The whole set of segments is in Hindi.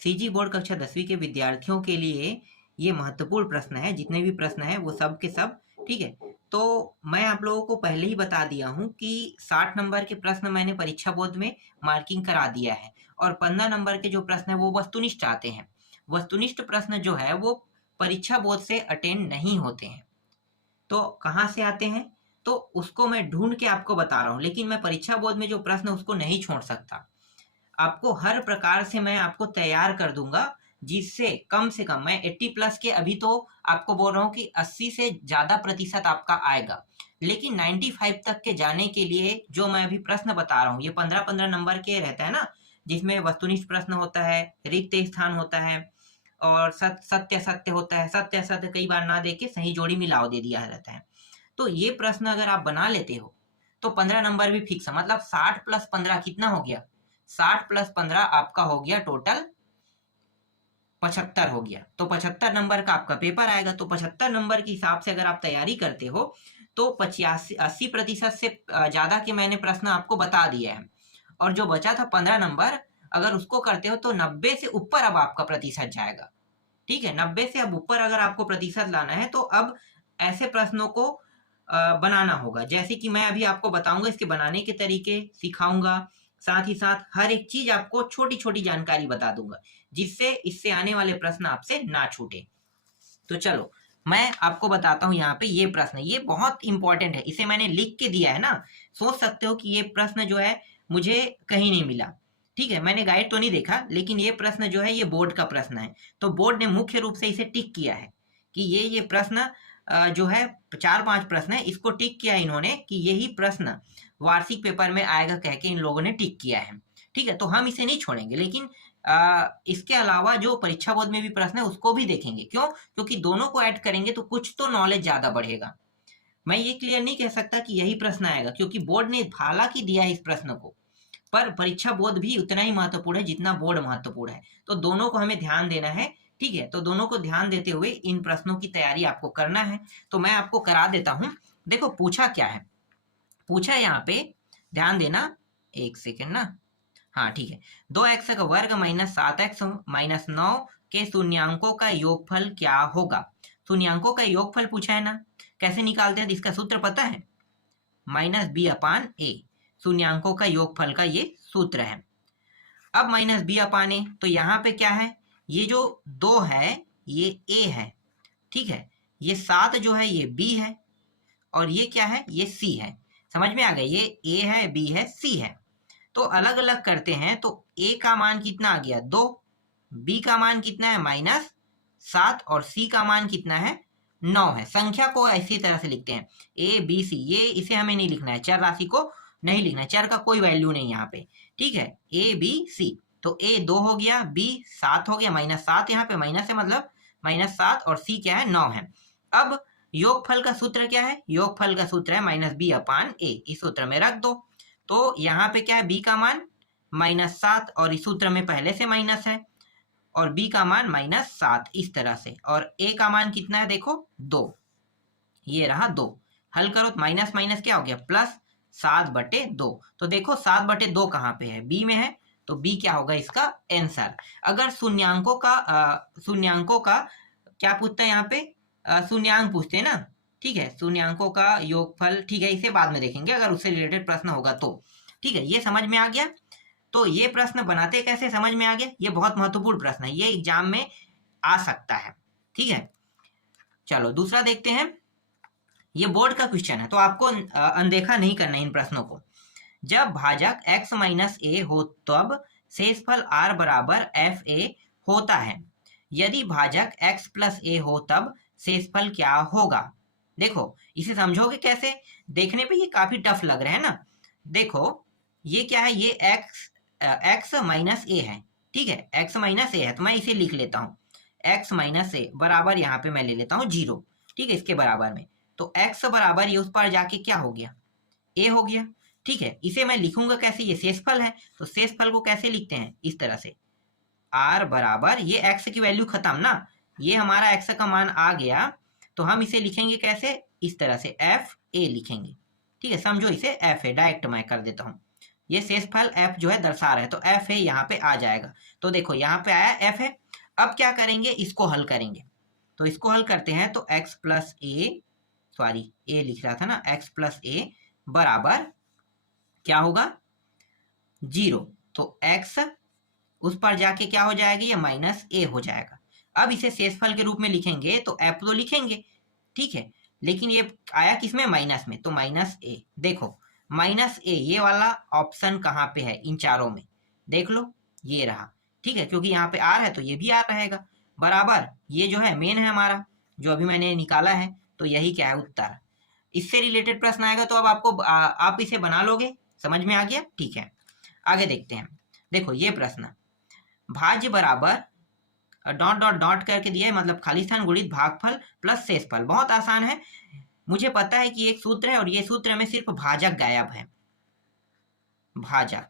सीजी बोर्ड कक्षा 10वीं के विद्यार्थियों के लिए ये महत्वपूर्ण प्रश्न है। जितने भी प्रश्न हैं वो सब के सब, ठीक है। तो मैं आप लोगों को पहले ही बता दिया हूँ कि 60 नंबर के प्रश्न मैंने परीक्षा बोर्ड में मार्किंग करा दिया है और 15 नंबर के जो प्रश्न है वो वस्तुनिष्ठ आते हैं। वस्तुनिष्ठ प्रश्न जो है वो परीक्षा बोर्ड से अटेंड नहीं होते हैं। तो कहाँ से आते हैं तो उसको मैं ढूंढ के आपको बता रहा हूँ, लेकिन मैं परीक्षा बोर्ड में जो प्रश्न है उसको नहीं छोड़ सकता। आपको हर प्रकार से मैं आपको तैयार कर दूंगा, जिससे कम से कम मैं 80 प्लस के अभी तो आपको बोल रहा हूँ कि 80 से ज़्यादा प्रतिशत आपका आएगा, लेकिन 95 तक के जाने के लिए जो मैं अभी प्रश्न बता रहा हूँ ये 15-15 नंबर के रहता है ना, जिसमें वस्तुनिष्ठ प्रश्न होता है, रिक्त स्थान होता है और सत्य सत्य होता है। सत्य असत्य कई बार ना दे के सही जोड़ी मिलाओ दे दिया रहता है। तो ये प्रश्न अगर आप बना लेते हो तो 15 नंबर भी फिक्स है। मतलब 60 प्लस 15 कितना हो गया? 60 प्लस 15 आपका हो गया टोटल 75 हो गया। तो 75 नंबर का आपका पेपर आएगा। तो 75 नंबर के हिसाब से अगर आप तैयारी करते हो तो 80% से ज्यादा के मैंने प्रश्न आपको बता दिया है। और जो बचा था 15 नंबर, अगर उसको करते हो तो 90 से ऊपर अब आपका प्रतिशत जाएगा। ठीक है, 90 से अब ऊपर अगर आपको प्रतिशत लाना है तो अब ऐसे प्रश्नों को बनाना होगा, जैसे कि मैं अभी आपको बताऊंगा, इसके बनाने के तरीके सिखाऊंगा। साथ ही साथ हर एक चीज आपको छोटी छोटी जानकारी बता दूंगा, जिससे इससे आने वाले प्रश्न आपसे ना छूटे। तो चलो मैं आपको बताता हूँ। यहाँ पे ये प्रश्न, ये बहुत इंपॉर्टेंट है, इसे मैंने लिख के दिया है ना। सोच सकते हो कि ये प्रश्न जो है मुझे कहीं नहीं मिला। ठीक है, मैंने गाइड तो नहीं देखा, लेकिन ये प्रश्न जो है ये बोर्ड का प्रश्न है। तो बोर्ड ने मुख्य रूप से इसे टिक किया है कि ये प्रश्न जो है 4-5 प्रश्न है, इसको टिक किया है इन्होंने कि यही प्रश्न वार्षिक पेपर में आएगा, कह के इन लोगों ने टिक किया है। ठीक है, तो हम इसे नहीं छोड़ेंगे, लेकिन इसके अलावा जो परीक्षा बोर्ड में भी प्रश्न है उसको भी देखेंगे। क्यों? क्योंकि दोनों को ऐड करेंगे तो कुछ तो नॉलेज ज्यादा बढ़ेगा। मैं ये क्लियर नहीं कह सकता कि यही प्रश्न आएगा, क्योंकि बोर्ड ने हालांकि दिया है इस प्रश्न को, पर परीक्षा बोर्ड भी उतना ही महत्वपूर्ण है जितना बोर्ड महत्वपूर्ण है। तो दोनों को हमें ध्यान देना है। ठीक है, तो दोनों को ध्यान देते हुए इन प्रश्नों की तैयारी आपको करना है। तो मैं आपको करा देता हूं। देखो पूछा क्या है, पूछा है यहाँ पे, ध्यान देना, एक सेकेंड ना। हाँ ठीक है, 2x का वर्ग माइनस 7x माइनस 9 के शून्यांकों का योगफल क्या होगा? शून्यांकों का योगफल पूछा है ना, कैसे निकालते हैं? तो इसका सूत्र पता है, माइनस बी अपान ए। शून्यांकों का योगफल का ये सूत्र है। अब माइनस बी अपान ए, तो यहाँ पे क्या है, ये जो 2 है ये ए है, ठीक है, ये 7 जो है ये बी है, और ये क्या है, ये सी है। समझ में आ गया? ये ए है, बी है, सी है। तो अलग अलग करते हैं, तो ए का मान कितना आ गया 2, बी का मान कितना है -7, और सी का मान कितना है 9 है। संख्या को ऐसी तरह से लिखते हैं ए बी सी, ये इसे हमें नहीं लिखना है, चर राशि को नहीं लिखना है, चर का कोई वैल्यू नहीं यहाँ पे। ठीक है, ए बी सी, तो ए 2 हो गया, बी 7 हो गया, -7 यहाँ पे माइनस है, मतलब -7, और सी क्या है 9 है। अब योगफल का सूत्र क्या है? योगफल का सूत्र है माइनस बी अपान ए, इस सूत्र में रख दो। तो यहाँ पे क्या है, बी का मान -7, और इस सूत्र में पहले से माइनस है, और बी का मान -7 इस तरह से, और ए का मान कितना है देखो 2, ये रहा 2। हल करो तो माइनस माइनस क्या हो गया प्लस, 7/2। तो देखो 7/2 कहाँ पे है, बी में है, तो बी क्या होगा इसका आंसर। अगर शून्यांकों का क्या पूछता है यहाँ पे, शून्यांक पूछते हैं ना। ठीक है, शून्यांकों का योगफल, ठीक है, इसे बाद में देखेंगे अगर उससे रिलेटेड प्रश्न होगा तो। ठीक है, ये समझ में आ गया। तो ये प्रश्न बनाते कैसे समझ में आ गया, ये बहुत महत्वपूर्ण प्रश्न है, ये एग्जाम में आ सकता है। ठीक है, चलो दूसरा देखते हैं। ये बोर्ड का क्वेश्चन है, तो आपको अनदेखा नहीं करना इन प्रश्नों को। जब भाजक x माइनस ए हो तब शेषफल r बराबर एफ ए होता है। यदि भाजक x प्लस ए हो तब शेषफल क्या होगा? देखो इसे समझोगे कैसे? देखने पे ये काफी टफ लग रहा है ना। देखो ये क्या है, ये x माइनस ए है। ठीक है, x माइनस ए है, तो मैं इसे लिख लेता हूँ x माइनस ए बराबर, यहाँ पे मैं ले लेता हूँ 0। ठीक है, इसके बराबर में, तो x बराबर ये उस पर जाके क्या हो गया, a हो गया। ठीक है, इसे मैं लिखूंगा कैसे, ये शेषफल है, तो शेषफल को कैसे लिखते हैं, इस तरह से, r बराबर, ये x की वैल्यू खत्म ना, ये हमारा x का मान आ गया, तो हम इसे लिखेंगे कैसे, इस तरह से एफ ए लिखेंगे। ठीक है, समझो इसे एफ ए, डायरेक्ट मैं कर देता हूँ ये शेषफल f जो है दर्शा रहा है, तो f है यहाँ पे आ जाएगा। तो देखो यहाँ पे आया f है। अब क्या करेंगे, इसको हल करेंगे। तो इसको हल करते हैं तो x plus A, sorry a लिख रहा था ना, x प्लस ए बराबर क्या होगा 0। तो x उस पर जाके क्या हो जाएगी, ये माइनस ए हो जाएगा। अब इसे शेषफल के रूप में लिखेंगे तो f तो लिखेंगे, ठीक है, लेकिन ये आया किसमें, माइनस में, तो माइनस ए। देखो माइनस ए ये वाला ऑप्शन कहाँ पे है, इन चारों में, देख लो ये रहा, ठीक है, क्योंकि यहाँ पे आर है तो ये भी आर रहेगा, बराबर ये जो है मेन है हमारा, जो अभी मैंने निकाला है, तो यही क्या है उत्तर। इससे रिलेटेड प्रश्न आएगा तो अब आपको आप इसे बना लोगे, समझ में आ गया, ठीक है। आगे देखते हैं। देखो ये प्रश्न, भाज्य बराबर डॉट डॉट डॉट करके दिया है, मतलब खाली स्थान गुणित भागफल प्लस शेषफल। बहुत आसान है, मुझे पता है कि एक सूत्र है और ये सूत्र में सिर्फ भाजक गायब है। भाजक,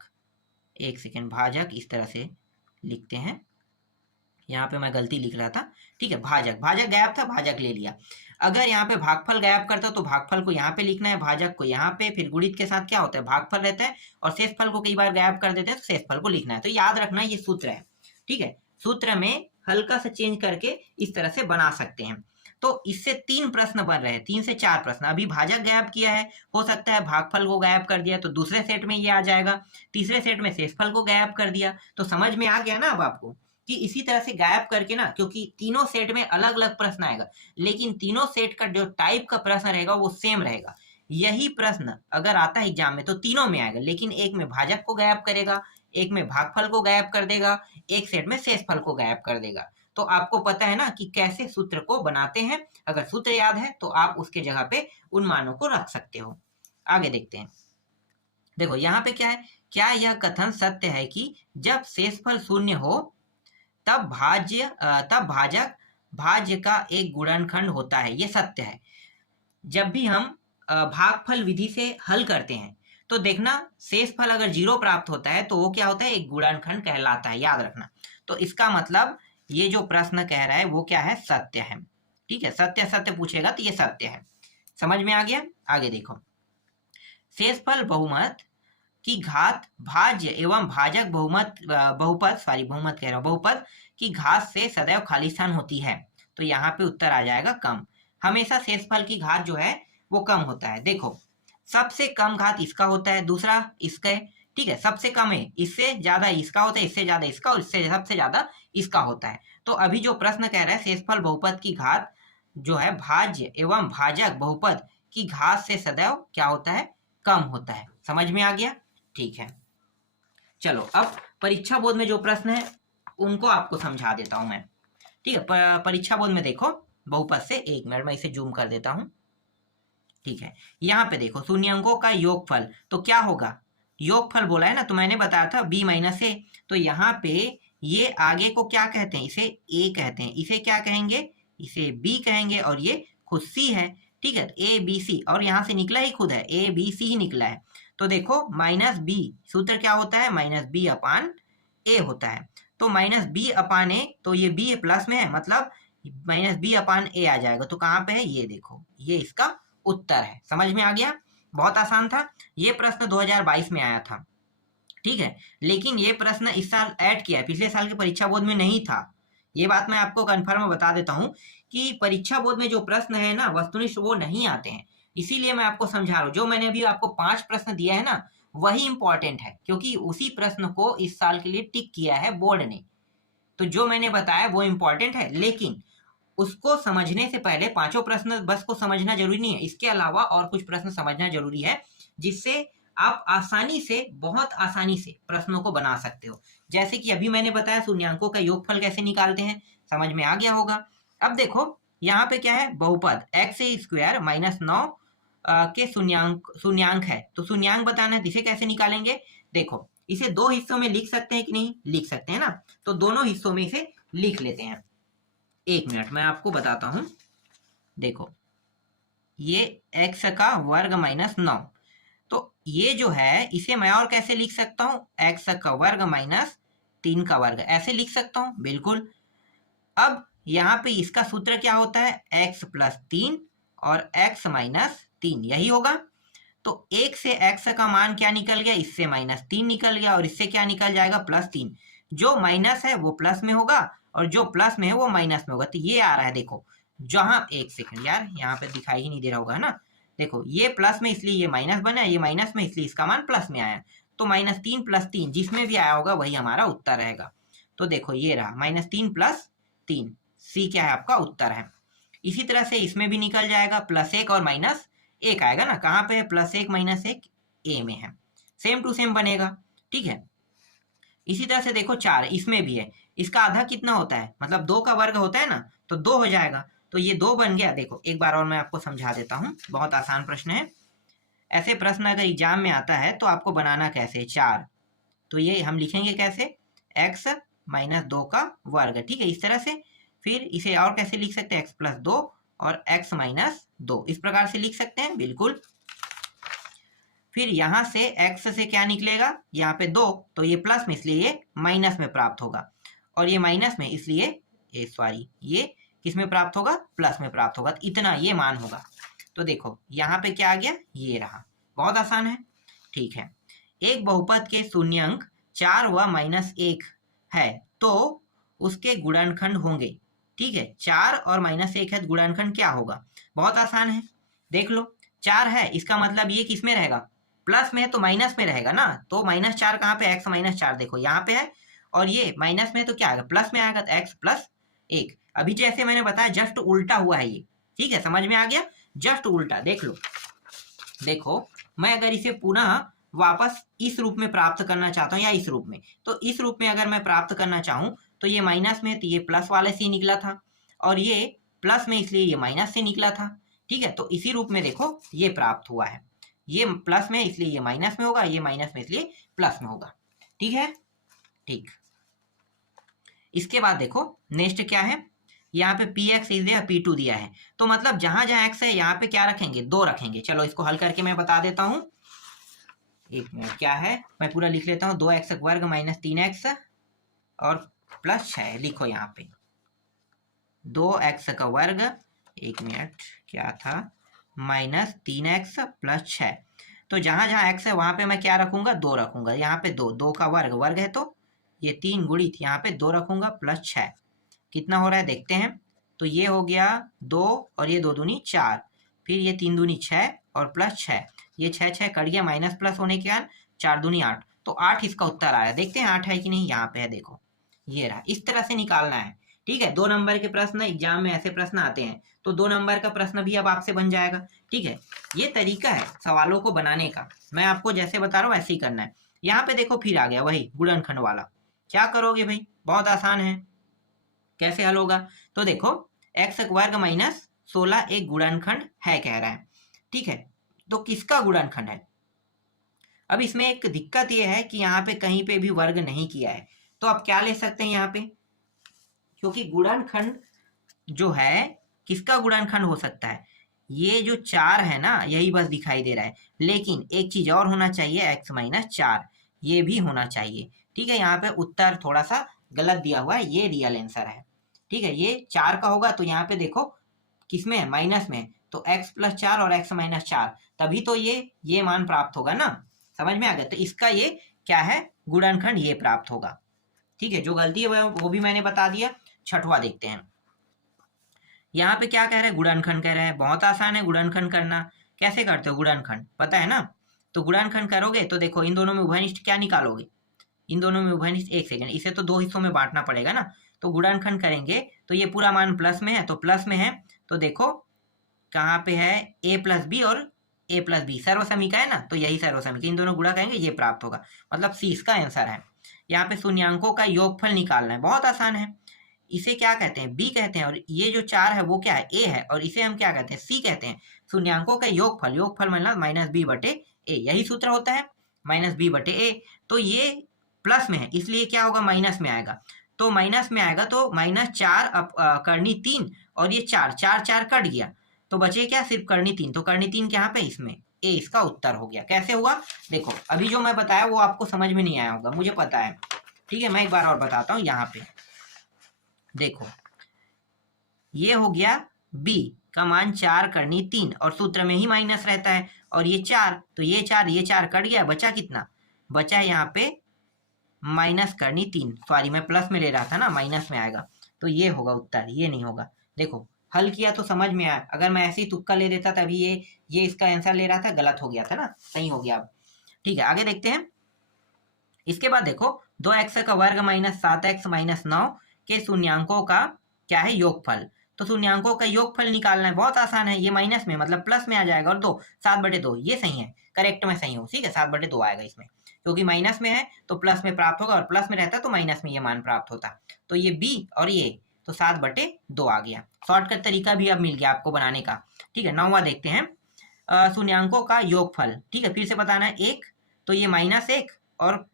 एक सेकेंड, भाजक इस तरह से लिखते हैं, यहाँ पे मैं गलती लिख रहा था, ठीक है, भाजक, भाजक गायब था, भाजक ले लिया। अगर यहाँ पे भागफल गायब करता तो भागफल को यहाँ पे लिखना है, भाजक को यहाँ पे, फिर गुणित के साथ क्या होता है भागफल रहता है, और शेषफल को कई बार गायब कर देते हैं तो शेषफल को लिखना है। तो याद रखना ये सूत्र है, ठीक है, सूत्र में हल्का सा चेंज करके इस तरह से बना सकते हैं। तो इससे 3 प्रश्न बन रहे हैं, 3 से 4 प्रश्न। अभी भाजक गायब किया है, हो सकता है भागफल को गायब कर दिया तो दूसरे सेट में ये आ जाएगा, तीसरे सेट में शेषफल को गायब कर दिया। तो समझ में आ गया ना अब आपको कि इसी तरह से गायब करके ना, क्योंकि तीनों सेट में अलग अलग प्रश्न आएगा, लेकिन तीनों सेट का जो टाइप का प्रश्न रहेगा वो सेम रहेगा। यही प्रश्न अगर आता है एग्जाम में तो तीनों में आएगा, लेकिन एक में भाजक को गायब करेगा, एक में भागफल को गायब कर देगा, एक सेट में शेषफल को गायब कर देगा। तो आपको पता है ना कि कैसे सूत्र को बनाते हैं। अगर सूत्र याद है तो आप उसके जगह पे उन मानों को रख सकते हो। आगे देखते हैं। देखो यहाँ पे क्या है, क्या यह कथन सत्य है कि जब शेषफल शून्य हो तब भाजक भाज्य का एक गुणनखंड होता है। ये सत्य है। जब भी हम भागफल विधि से हल करते हैं तो देखना शेषफल अगर 0 प्राप्त होता है तो वो क्या होता है, एक गुणनखंड कहलाता है, याद रखना। तो इसका मतलब ये जो प्रश्न कह रहा है वो क्या है, सत्य है, ठीक है, सत्य सत्य पूछेगा तो ये सत्य है। समझ में आ गया। आगे देखो, शेषफल बहुमत की घात भाज्य एवं भाजक बहुपद की घात से सदैव खाली स्थान होती है। तो यहाँ पे उत्तर आ जाएगा कम। हमेशा शेषफल की घात जो है वो कम होता है। देखो सबसे कम घात इसका होता है, दूसरा इसका है, ठीक है, सबसे कम है, इससे ज्यादा इसका होता है, इससे ज्यादा इसका, और इससे सबसे ज्यादा इसका होता है। तो अभी जो प्रश्न कह रहा है शेषफल बहुपद की घात जो है भाज्य एवं भाजक बहुपद की घात से सदैव क्या होता है, कम होता है। समझ में आ गया, ठीक है। चलो अब परीक्षा बोर्ड में जो प्रश्न है उनको आपको समझा देता हूं मैं, ठीक है। परीक्षा बोर्ड में देखो बहुपद से, 1 मिनट में इसे जूम कर देता हूं, ठीक है। यहाँ पे देखो शून्यंकों का योगफल, तो क्या होगा, योगफल बोला है ना, तो मैंने बताया था b माइनस ए। तो यहाँ पे ये आगे को क्या कहते हैं, इसे a कहते हैं, इसे क्या कहेंगे, इसे b कहेंगे, और ये खुद c है, ठीक है, a b c, और यहाँ से निकला ही खुद है a b c ही निकला है। तो देखो माइनस b, सूत्र क्या होता है, माइनस b अपान ए होता है। तो माइनस b अपान ए, तो ये b प्लस में है, मतलब माइनस b अपान ए आ जाएगा। तो कहाँ पे है, ये देखो, ये इसका उत्तर है। समझ में आ गया, बहुत आसान था। ये प्रश्न 2022 में आया था, ठीक है, लेकिन ये प्रश्न इस साल ऐड किया है, पिछले साल के परीक्षा बोर्ड में नहीं था। ये बात मैं आपको कन्फर्म बता देता हूँ कि परीक्षा बोर्ड में जो प्रश्न है ना वस्तुनिष्ठ वो नहीं आते हैं, इसीलिए मैं आपको समझा रहा हूँ। जो मैंने अभी आपको 5 प्रश्न दिया है ना वही इंपॉर्टेंट है, क्योंकि उसी प्रश्न को इस साल के लिए टिक किया है बोर्ड ने। तो जो मैंने बताया वो इंपॉर्टेंट है, लेकिन उसको समझने से पहले 5 प्रश्न बस को समझना जरूरी नहीं है, इसके अलावा और कुछ प्रश्न समझना जरूरी है, जिससे आप आसानी से, बहुत आसानी से प्रश्नों को बना सकते हो। जैसे कि अभी मैंने बताया शून्यंकों का योगफल कैसे निकालते हैं, समझ में आ गया होगा। अब देखो यहाँ पे क्या है, बहुपद x² माइनस 9 के शून्यांक है, तो शून्यांक बताना है, इसे कैसे निकालेंगे। देखो इसे 2 हिस्सों में लिख सकते हैं कि नहीं, लिख सकते हैं ना, तो दोनों हिस्सों में इसे लिख लेते हैं। 1 मिनट मैं आपको बताता हूं। देखो ये x का वर्ग माइनस 9, तो ये जो है इसे मैं और कैसे लिख सकता हूं, x का वर्ग माइनस 3 का वर्ग, ऐसे लिख सकता हूं, बिल्कुल। अब यहाँ पे इसका सूत्र क्या होता है, x प्लस 3 और x माइनस 3, यही होगा। तो 1 से x का मान क्या निकल गया, इससे -3 निकल गया और इससे क्या निकल जाएगा, +3। जो माइनस है वो प्लस में होगा और जो प्लस में है वो माइनस में होगा। तो ये आ रहा है, देखो जहां, एक सेकंड यार, यहाँ पे दिखाई ही नहीं दे रहा होगा, है ना। देखो ये प्लस में इसलिए ये माइनस बना, ये माइनस में इसलिए इसका मान प्लस में आया। तो -3 + 3 जिसमें भी आया होगा वही हमारा उत्तर रहेगा। तो देखो ये रहा -3 + 3, सी क्या है आपका उत्तर है। इसी तरह से इसमें भी निकल जाएगा, +1 और -1 आएगा ना, कहाँ पे है, +1 -1 ए में है, सेम टू सेम बनेगा, ठीक है। इसी तरह से देखो 4 इसमें भी है, इसका आधा कितना होता है, मतलब 2 का वर्ग होता है ना, तो 2 हो जाएगा। तो ये 2 बन गया। देखो एक बार और मैं आपको समझा देता हूँ, बहुत आसान प्रश्न है। ऐसे प्रश्न अगर एग्जाम में आता है तो आपको बनाना कैसे, 4, तो ये हम लिखेंगे कैसे, x - 2 का वर्ग, ठीक है, इस तरह से। फिर इसे और कैसे लिख सकते हैं, x + 2 और x - 2, इस प्रकार से लिख सकते हैं, बिल्कुल। फिर यहाँ से x से क्या निकलेगा, यहाँ पे 2, तो ये प्लस में इसलिए ये माइनस में प्राप्त होगा, और ये माइनस में इसलिए ये किस में प्राप्त होगा, प्लस में प्राप्त होगा। तो इतना ये मान होगा। तो देखो यहाँ पे क्या आ गया, ये रहा, बहुत आसान है, ठीक है। एक बहुपद के शून्यंक 4 व -1 है तो उसके गुणनखंड होंगे, ठीक है। 4 और -1 है, गुणनखंड क्या होगा, बहुत आसान है, देख लो। 4 है, इसका मतलब ये किस में रहेगा, प्लस में है, तो माइनस में रहेगा ना। तो -4 कहाँ पे, x - 4 देखो यहाँ पे है, और ये माइनस में, तो क्या आएगा, प्लस में आएगा, तो x + 1। अभी जैसे मैंने बताया जस्ट उल्टा हुआ है ये, ठीक है, समझ में आ गया, जस्ट उल्टा। देख लो, देखो मैं अगर इसे पुनः वापस इस रूप में प्राप्त करना चाहता हूँ या इस रूप में, तो इस रूप में अगर मैं प्राप्त करना चाहूँ तो ये माइनस में, तो ये प्लस वाले से निकला था, और ये प्लस में इसलिए ये माइनस से निकला था, ठीक है। तो इसी रूप में देखो ये प्राप्त हुआ है, ये प्लस में इसलिए ये माइनस में होगा, ये माइनस में इसलिए प्लस में होगा, ठीक है, ठीक। इसके बाद देखो नेक्स्ट क्या है, यहाँ पे px दिया, p2 दिया है, तो मतलब जहां जहां x है यहाँ पे क्या रखेंगे, 2 रखेंगे। चलो इसको हल करके मैं बता देता हूँ, एक मिनट, क्या है, मैं पूरा लिख लेता हूँ, 2x वर्ग - 3x और +6, लिखो यहाँ पे 2x का वर्ग, एक मिनट क्या था, -3x + 6। तो जहां जहां x है वहां पे मैं क्या रखूंगा, 2 रखूंगा, यहाँ पे 2 का वर्ग है, तो ये 3 गुणित यहाँ पे 2 रखूंगा, +6, कितना हो रहा है देखते हैं। तो ये हो गया 2 और ये 2 दूनी 4, फिर ये 3 दूनी 6 और +6, ये 6 6 कट गया, माइनस प्लस होने के कारण 4 दूनी 8, तो 8 इसका उत्तर आया। देखते हैं 8 है कि नहीं, यहाँ पे है, देखो ये रहा। इस तरह से निकालना है, ठीक है। 2 नंबर के प्रश्न एग्जाम में ऐसे प्रश्न आते हैं, तो 2 नंबर का प्रश्न भी अब आपसे बन जाएगा, ठीक है। ये तरीका है सवालों को बनाने का, मैं आपको जैसे बता रहा हूँ वैसे ही करना है। यहाँ पे देखो फिर आ गया वही गुणनखंड वाला, क्या करोगे भाई, बहुत आसान है, कैसे हल होगा। तो देखो x वर्ग - 16 एक गुणनखंड है कह रहा है, ठीक है। तो किसका गुणनखंड है, अब इसमें एक दिक्कत ये है कि यहाँ पे कहीं पे भी वर्ग नहीं किया है, तो अब क्या ले सकते हैं यहाँ पे, क्योंकि गुणनखंड जो है, किसका गुणनखंड हो सकता है, ये जो 4 है ना, यही बस दिखाई दे रहा है, लेकिन एक चीज और होना चाहिए, x - 4 ये भी होना चाहिए, ठीक है। यहाँ पे उत्तर थोड़ा सा गलत दिया हुआ है, ये रियल आंसर है, ठीक है। ये 4 का होगा, तो यहाँ पे देखो किसमें है, माइनस में, तो x + 4 और x - 4, तभी तो ये मान प्राप्त होगा ना, समझ में आ गया। तो इसका ये क्या है, गुणनखंड ये प्राप्त होगा, ठीक है। जो गलती है वो भी मैंने बता दिया। छठवां देखते हैं, यहाँ पे क्या कह रहे हैं, गुणनखंड कह रहे हैं, बहुत आसान है गुणनखंड करना। कैसे करते हो गुणनखंड, पता है ना। तो गुणनखंड करोगे तो देखो इन दोनों में उभयनिष्ठ क्या निकालोगे, इन दोनों में उभयनिष्ठ, एक सेकंड, इसे तो 2 हिस्सों में बांटना पड़ेगा ना। तो गुणनखंड करेंगे तो ये पूरा मान प्लस में है, तो प्लस में है, तो देखो कहाँ पे है, a + b और a + b सर्वसमी का है ना, तो यही सर्वसमी, इन दोनों गुणा करेंगे ये प्राप्त होगा, मतलब सी इसका आंसर है। यहाँ पे शून्यांकों का योगफल निकालना है, बहुत आसान है। इसे क्या कहते हैं, b कहते हैं, और ये जो 4 है वो क्या है, a है, और इसे हम क्या कहते हैं, c कहते हैं। शून्यांकों का योगफल, योगफल मतलब -b/a, यही सूत्र होता है, -b/a। तो ये प्लस में है इसलिए क्या होगा, माइनस में आएगा, तो माइनस में आएगा, तो -4 करनी 3, और ये 4 4 4 कट गया, तो बचे क्या, सिर्फ करनी 3, तो करनी 3 यहाँ पे इसमें ए इसका उत्तर हो गया। कैसे होगा, देखो अभी जो मैं बताया वो आपको समझ में नहीं आया होगा, मुझे पता है, ठीक है। मैं एक बार और बताता हूँ, यहाँ पे देखो ये हो गया b का मान 4 करनी 3, और सूत्र में ही माइनस रहता है, और ये 4, तो ये 4 कट गया, बचा कितना, बचा यहाँ पे माइनस करनी 3, सॉरी मैं प्लस में ले रहा था ना, माइनस में आएगा, तो ये होगा उत्तर, ये नहीं होगा। देखो हल किया तो समझ में आया, अगर मैं ऐसे ही तुक्का ले देता तभी ये इसका आंसर ले रहा था, गलत हो गया था ना, सही हो गया अब। ठीक है, आगे देखते हैं। इसके बाद देखो 2x का वर्ग माइनस 7x माइनस 9 के शून्यांकों का क्या है, योगफल। तो शून्यांकों का योगफल निकालना है, बहुत आसान है, ये माइनस में मतलब प्लस में आ जाएगा, और 2 7/2 ये सही है, करेक्ट में सही हो, ठीक है 7/2 आएगा इसमें, क्योंकि माइनस में है तो प्लस में प्राप्त होगा, और प्लस में रहता तो माइनस में ये मान प्राप्त होता। तो ये बी और ये तो 7/2 आ गया। शॉर्टकट तरीका भी अब मिल गया आपको बनाने का। ठीक है, 9वां देखते हैं, शून्यांकों का योगफल। ठीक है, फिर से बताना है, 1 तो ये -1 और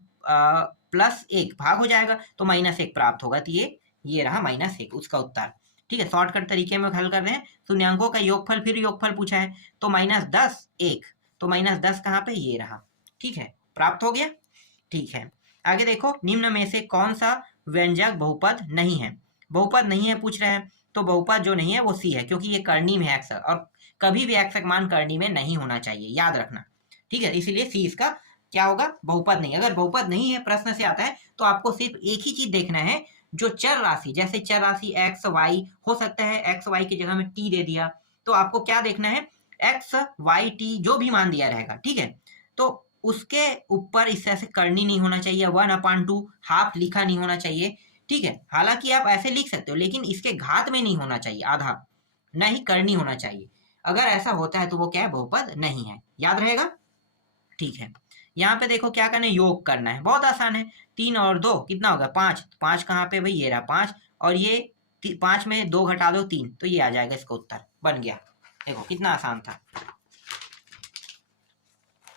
+1 भाग हो जाएगा तो -1 प्राप्त होगा, तो ये रहा -1 उसका उत्तर। ठीक है, शॉर्टकट तरीके में हल कर रहे हैं। शून्यांकों का योगफल, फिर योगफल पूछा है, तो -10 1, तो -10 कहाँ पे, ये रहा। ठीक है, प्राप्त हो गया। ठीक है, आगे देखो, निम्न में से कौन सा व्यंजक बहुपद नहीं है। बहुपद नहीं है पूछ रहे हैं, तो बहुपद जो नहीं है वो सी है, क्योंकि ये करनी में है x, और कभी भी x का मान करनी में नहीं होना चाहिए, याद रखना। ठीक है, इसीलिए सी इसका क्या होगा, बहुपद नहीं। अगर बहुपद नहीं है, प्रश्न से आता है, तो आपको सिर्फ एक ही चीज देखना है, जो चर राशि, जैसे चर राशि x y हो सकता है, x y की जगह में t दे दिया, तो आपको क्या देखना है, x y t जो भी मान दिया रहेगा, ठीक है, तो उसके ऊपर इस तरह से करनी नहीं होना चाहिए, 1/2 हाफ लिखा नहीं होना चाहिए। ठीक है, हालांकि आप ऐसे लिख सकते हो, लेकिन इसके घात में नहीं होना चाहिए, आधा नहीं करनी होना चाहिए। अगर ऐसा होता है तो वो क्या है, बहुपद नहीं है, याद रहेगा। ठीक है, यहाँ पे देखो क्या करना है, योग करना है, बहुत आसान है। 3 और 2 कितना होगा, 5, 5 कहाँ पे भाई, ये रहा 5, और ये 5 में 2 घटा दो 3, तो ये आ जाएगा, इसका उत्तर बन गया। देखो कितना आसान था।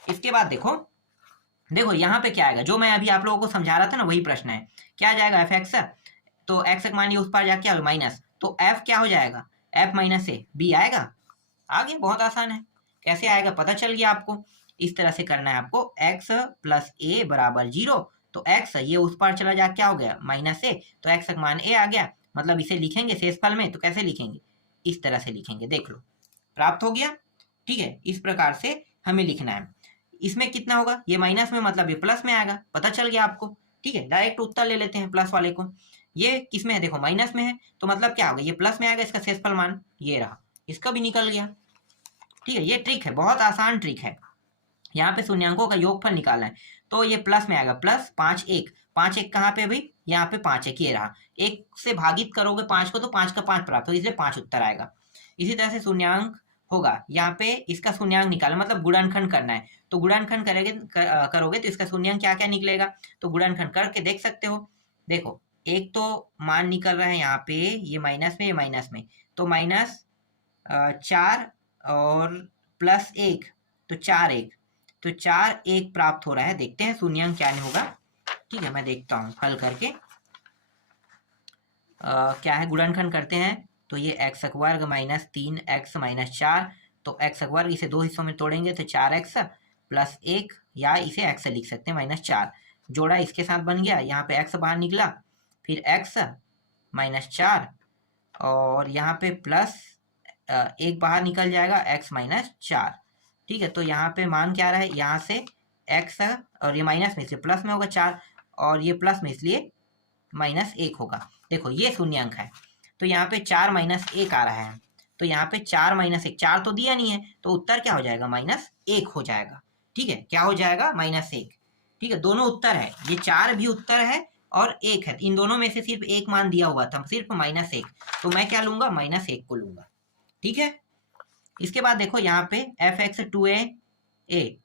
इसके बाद देखो यहाँ पे क्या आएगा, जो मैं अभी आप लोगों को समझा रहा था ना, वही प्रश्न है। क्या आ जाएगा, f(x), तो x का मान ये उस पार जाके क्या होगा, माइनस, तो f क्या हो जाएगा, f - a, b आएगा। आगे बहुत आसान है, कैसे आएगा पता चल गया आपको। इस तरह से करना है आपको, x + a = 0, तो x ये उस पार चला जा, क्या हो गया, -a, तो x का मान a आ गया, मतलब इसे लिखेंगे शेषफल में, तो कैसे लिखेंगे, इस तरह से लिखेंगे, देख लो प्राप्त हो गया। ठीक है, इस प्रकार से हमें लिखना है। इसमें कितना होगा, ये माइनस में मतलब ये प्लस में आएगा, पता चल गया आपको। ठीक है, डायरेक्ट उत्तर ले लेते हैं प्लस वाले को। ये किस में है, देखो माइनस में है, तो मतलब क्या होगा, ये प्लस में आएगा, इसका शेषफल मान ये रहा, इसका भी निकल गया। ठीक है, ये ट्रिक है, बहुत आसान ट्रिक है। यहाँ पे शून्यांकों का योगफल निकालना है, तो ये प्लस में आएगा, प्लस 5 1, 5 1 कहाँ पे भाई, यहाँ पे 5 1 ये रहा, 1 से भागित करोगे 5 को, तो 5 का 5 प्राप्त होगा, इसलिए 5 उत्तर आएगा। इसी तरह से शून्यांक होगा, यहाँ पे इसका शून्यांक निकालना, मतलब गुणनखंड करना है, तो गुणनखंड करोगे तो इसका शून्यांक क्या क्या निकलेगा, तो गुणनखंड करके देख सकते हो। देखो एक तो मान निकल रहा है यहाँ पे, ये माइनस में, ये माइनस में, तो -4 और +1, तो 4 1, तो 4 1 प्राप्त हो रहा है। देखते हैं शून्यांक क्या नहीं होगा। ठीक है, मैं देखता हूँ हल करके, क्या है, गुणनखंड करते हैं, तो ये x वर्ग - 3x - 4, तो x वर्ग इसे 2 हिस्सों में तोड़ेंगे तो 4x + 1, या इसे x लिख सकते हैं -4, जोड़ा इसके साथ बन गया, यहाँ पे x बाहर निकला, फिर x -4, और यहाँ पे प्लस 1 बाहर निकल जाएगा, x -4। ठीक है, तो यहाँ पे मान क्या रहा है, यहाँ से x, और ये माइनस में इसलिए प्लस में होगा 4, और ये प्लस में इसलिए -1 होगा। देखो ये शून्यांक है, तो यहाँ पे 4 - 1 आ रहा है, तो यहाँ पे 4 - 1, 4 तो दिया नहीं है, तो उत्तर क्या हो जाएगा, -1 हो जाएगा। ठीक है, क्या हो जाएगा, -1। ठीक है, दोनों उत्तर है, ये 4 भी उत्तर है और 1 है, इन दोनों में से सिर्फ एक मान दिया हुआ था, सिर्फ -1, तो मैं क्या लूंगा, -1 को लूंगा। ठीक है, इसके बाद देखो यहाँ पे fx2a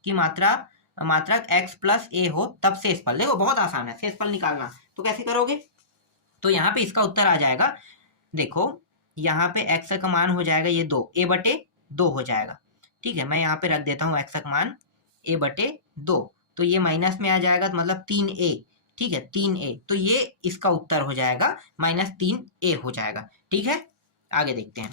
की मात्रक x + a हो तब शेषफल। देखो बहुत आसान है शेषफल निकालना, तो कैसे करोगे, तो यहाँ पे इसका उत्तर आ जाएगा, देखो यहाँ पे x का मान हो जाएगा ये 2, a/2 हो जाएगा। ठीक है, मैं यहाँ पे रख देता हूँ x का मान a/2, तो ये माइनस में आ जाएगा, तो मतलब 3a। ठीक है, 3a, तो ये इसका उत्तर हो जाएगा, -3a हो जाएगा। ठीक है, आगे देखते हैं।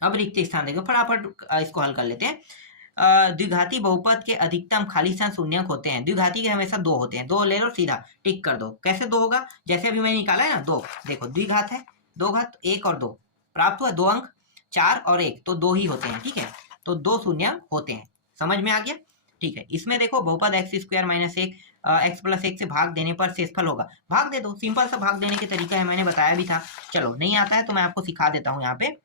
अब रिक्त स्थान देखो, फटाफट इसको हल कर लेते हैं। द्विघाती बहुपद के अधिकतम खाली स्थान शून्यक होते हैं। द्विघाती के हमेशा 2 होते हैं, 2 ले लो, सीधा टिक कर दो। कैसे 2 होगा, जैसे अभी मैंने निकाला है ना 2, देखो द्विघात है, 2 घात 1 और 2 प्राप्त हुआ, 2 अंक, 4 और 1, तो 2 ही होते हैं। ठीक है, तो 2 शून्य होते हैं। समझ में आ गया? ठीक है, इसमें देखो बहुपद एक्स स्क्वायर माइनस एक एक्स प्लस एक से भाग देने पर शेषफल होगा, भाग दे दो, सिंपल सा भाग देने के तरीका है, मैंने बताया भी था। चलो नहीं आता है तो मैं आपको सिखा देता हूँ यहाँ पे।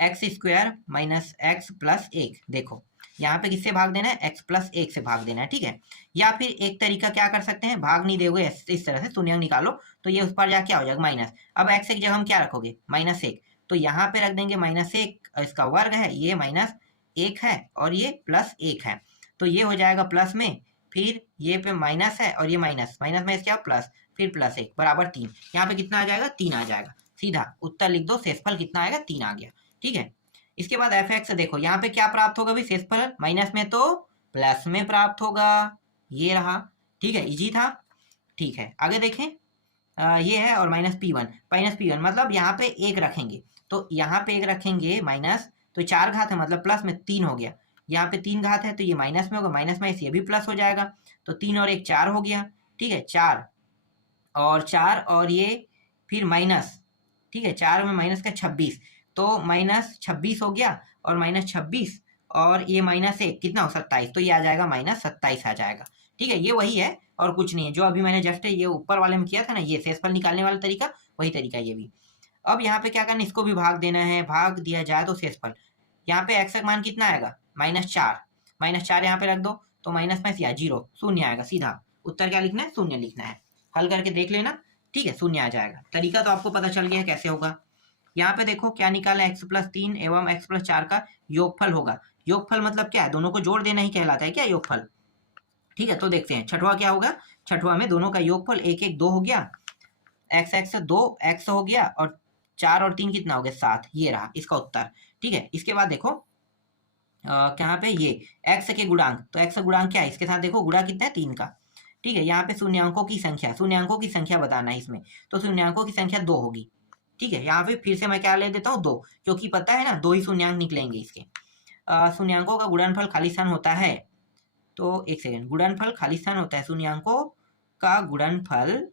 X square minus x plus एक, देखो यहाँ पे किससे भाग देना है, एक्स प्लस एक से भाग देना है, ठीक है। या फिर एक तरीका क्या कर सकते हैं, भाग नहीं दोगे इस तरह से शून्य निकालो तो ये उस पर जाके क्या हो जाएगा माइनस। अब एक्स की जगह हम क्या रखोगे, माइनस एक, तो यहाँ पे रख देंगे माइनस एक, इसका वर्ग है, ये माइनस एक है और ये प्लस एक है, तो ये हो जाएगा प्लस में, फिर ये पे माइनस है और ये माइनस, माइनस में क्या प्लस, फिर प्लस एक बराबर तीन, यहाँ पे कितना आ जाएगा, तीन आ जाएगा। सीधा उत्तर लिख दो, शेषफल कितना आएगा, तीन आ गया, ठीक है। इसके बाद एफ एक्स देखो यहाँ पे क्या प्राप्त होगा भाई, शेषफल माइनस में तो प्लस में प्राप्त होगा, ये रहा, ठीक है, इजी था। ठीक है, आगे देखें, ये है और माइनस P1, माइनस P1 मतलब यहाँ पे एक रखेंगे, तो यहाँ पे एक रखेंगे माइनस, तो चार घात है मतलब प्लस में तीन हो गया, यहाँ पे तीन घात है तो ये माइनस में होगा, माइनस में ये भी प्लस हो जाएगा, तो तीन और एक चार हो गया, ठीक है, चार और ये फिर माइनस, ठीक है, चार में माइनस का 26, तो माइनस 26 हो गया और माइनस 26 और ये माइनस एक कितना हो 27, तो ये आ जाएगा माइनस 27 आ जाएगा, ठीक है। ये वही है और कुछ नहीं है, जो अभी मैंने जस्ट ये ऊपर वाले में किया था ना, ये शेषफल निकालने वाला तरीका, वही तरीका ये भी। अब यहाँ पे क्या करना, इसको भी भाग देना है, भाग दिया जाए तो शेषफल, यहाँ पे एक्स का मान कितना आएगा, -4 यहाँ पे रख दो, तो माइनस में या जीरो, शून्य आएगा, सीधा उत्तर क्या लिखना है, शून्य लिखना है, हल करके देख लेना, ठीक है, शून्य आ जाएगा। तरीका तो आपको पता चल गया है कैसे होगा। यहाँ पे देखो क्या निकाला, x प्लस 3 एवं x प्लस 4 का योगफल होगा, योगफल मतलब क्या है, दोनों को जोड़ देना ही कहलाता है क्या योगफल, ठीक है। तो देखते हैं छठवां क्या होगा, छठवां में दोनों का योगफल एक एक दो हो गया, x दो x हो गया और 4 और 3 कितना हो गया 7, ये रहा इसका उत्तर, ठीक है। इसके बाद देखो कहाँ पे ये x के गुणांक, तो x का गुणांक क्या है, इसके साथ देखो गुणा कितना है 3 का, ठीक है। यहाँ पे शून्यांकों की संख्या बताना है इसमें, तो शून्यांकों की संख्या 2 होगी, ठीक है। यहाँ पे फिर से मैं क्या ले देता हूँ 2, क्योंकि पता है ना 2 ही शून्यांक निकलेंगे इसके। शून्यांकों का गुणनफल खाली स्थान होता है, तो एक सेकेंड, गुणनफल खाली स्थान होता है, शून्यांकों का गुणनफल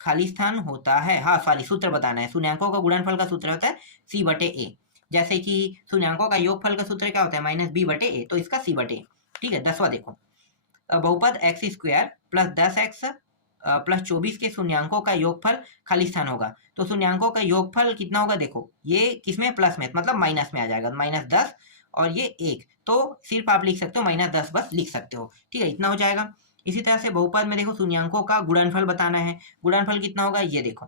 खाली स्थान होता है, हाँ सॉरी सूत्र बताना है, शून्यांकों का गुणनफल का सूत्र होता है C/A, जैसे कि शून्यांकों का योगफल का सूत्र क्या होता है -B/A, तो इसका C/A, ठीक है। 10वां देखो, बहुपद x square plus 10x plus 24 के शून्यांकों का योगफल खाली स्थान होगा, तो शून्यांकों का योगफल कितना होगा, देखो ये किसमें प्लस में, मतलब माइनस में आ जाएगा, -10 और ये 1, तो सिर्फ आप लिख सकते हो -10 बस लिख सकते हो, ठीक है, इतना हो जाएगा। इसी तरह से बहुपद में देखो शून्यांकों का गुणनफल बताना है, गुणनफल कितना होगा, ये देखो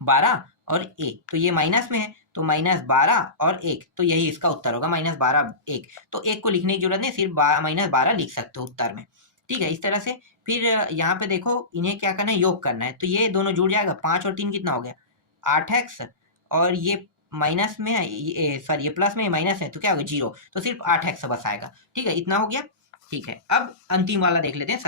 12 और 1, तो ये माइनस में है, तो -12 और 1, तो यही इसका उत्तर होगा -12 1, तो 1 को लिखने की जरूरत नहीं, सिर्फ -12 लिख सकते हो उत्तर में, ठीक है। इस तरह से फिर यहाँ पे देखो इन्हें क्या करना है, योग करना है, तो ये दोनों जुड़ जाएगा, 5 और 3 कितना हो गया 8x, और ये माइनस में है, सॉरी ये प्लस में माइनस है, तो क्या होगा 0, तो सिर्फ 8x बस आएगा, ठीक है, इतना हो गया, ठीक है। अब अंतिम वाला देख लेते हैं,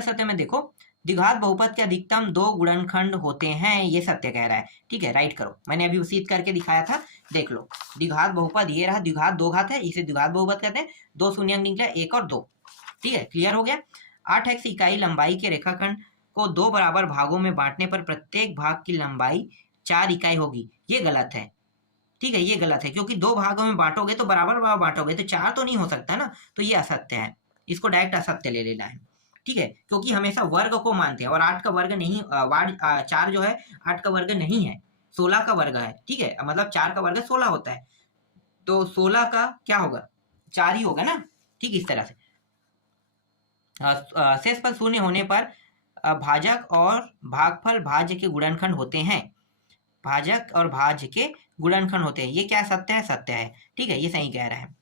सत्य में देखो द्विघात बहुपद के अधिकतम 2 गुणनखंड होते हैं, ये सत्य कह रहा है, ठीक है, राइट करो, मैंने अभी सिद्ध करके दिखाया था, देख लो द्विघात बहुपद ये रहा, द्विघात दो घात है, इसे द्विघात बहुपद कहते हैं, 2 शून्य निकला 1 और 2, ठीक है, क्लियर हो गया। 8x इकाई लंबाई के रेखाखंड को 2 बराबर भागों में बांटने पर प्रत्येक भाग की लंबाई 4 इकाई होगी, ये गलत है, ठीक है, ये गलत है, क्योंकि 2 भागों में बांटोगे तो बराबर बांटोगे तो 4 तो नहीं हो सकता ना, तो ये असत्य है, इसको डायरेक्ट असत्य ले लेना है, ठीक है, क्योंकि हमेशा वर्ग को मानते हैं और 8 का वर्ग नहीं, 4 जो है 8 का वर्ग नहीं है, 16 का वर्ग है, ठीक है, मतलब 4 का वर्ग 16 होता है, तो 16 का क्या होगा 4 ही होगा ना, ठीक, इस तरह से। शेषफल शून्य होने पर भाजक और भागफल भाज्य के गुणनखंड होते हैं, भाजक और भाज्य के गुणनखंड होते हैं, ये क्या सत्य है, सत्य है, ठीक है, ये सही कह रहा है,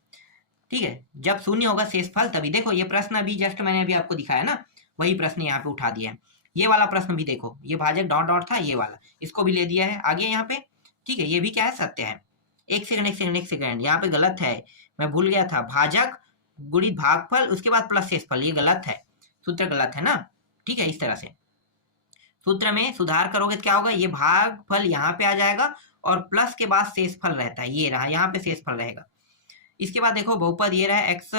ठीक है। जब शून्य होगा शेषफल तभी, देखो ये प्रश्न अभी जस्ट मैंने अभी आपको दिखाया ना, वही प्रश्न यहाँ पे उठा दिया है, ये वाला प्रश्न भी देखो, ये भाजक डॉट डॉट था, ये वाला इसको भी ले दिया है आगे यहाँ पे, ठीक है, ये भी क्या है सत्य है। एक सेकंड यहाँ पे गलत है, मैं भूल गया था, भाजक गुणित भागफल उसके बाद प्लस शेषफल, ये गलत है, सूत्र गलत है ना, ठीक है। इस तरह से सूत्र में सुधार करोगे तो क्या होगा, ये भागफल यहाँ पे आ जाएगा और प्लस के बाद शेषफल रहता है, ये रहा यहाँ पे शेषफल रहेगा। इसके बाद देखो बहुपद ये रहा एक्स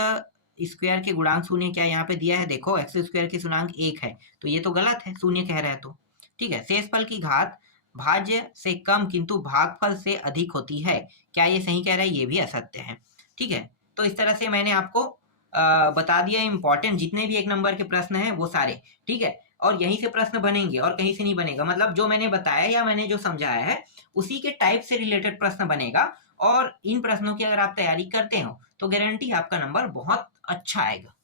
स्क्वायर के गुणांक शून्य, क्या यहाँ पे दिया है, देखो एक्स स्क्वायर के गुणांक 1 है, तो ये तो गलत है, शून्य कह रहा है तो, ठीक है। शेषफल की घात भाज्य से कम किंतु भागफल से अधिक होती है। क्या ये सही कह रहा है? ये भी असत्य है। ठीक है, तो इस तरह से मैंने आपको बता दिया इंपॉर्टेंट जितने भी 1 नंबर के प्रश्न हैं वो सारे। ठीक है, और यहीं से प्रश्न बनेंगे और कहीं से नहीं बनेगा। मतलब जो मैंने बताया या मैंने जो समझाया है उसी के टाइप से रिलेटेड प्रश्न बनेगा, और इन प्रश्नों की अगर आप तैयारी करते हो तो गारंटी आपका नंबर बहुत अच्छा आएगा।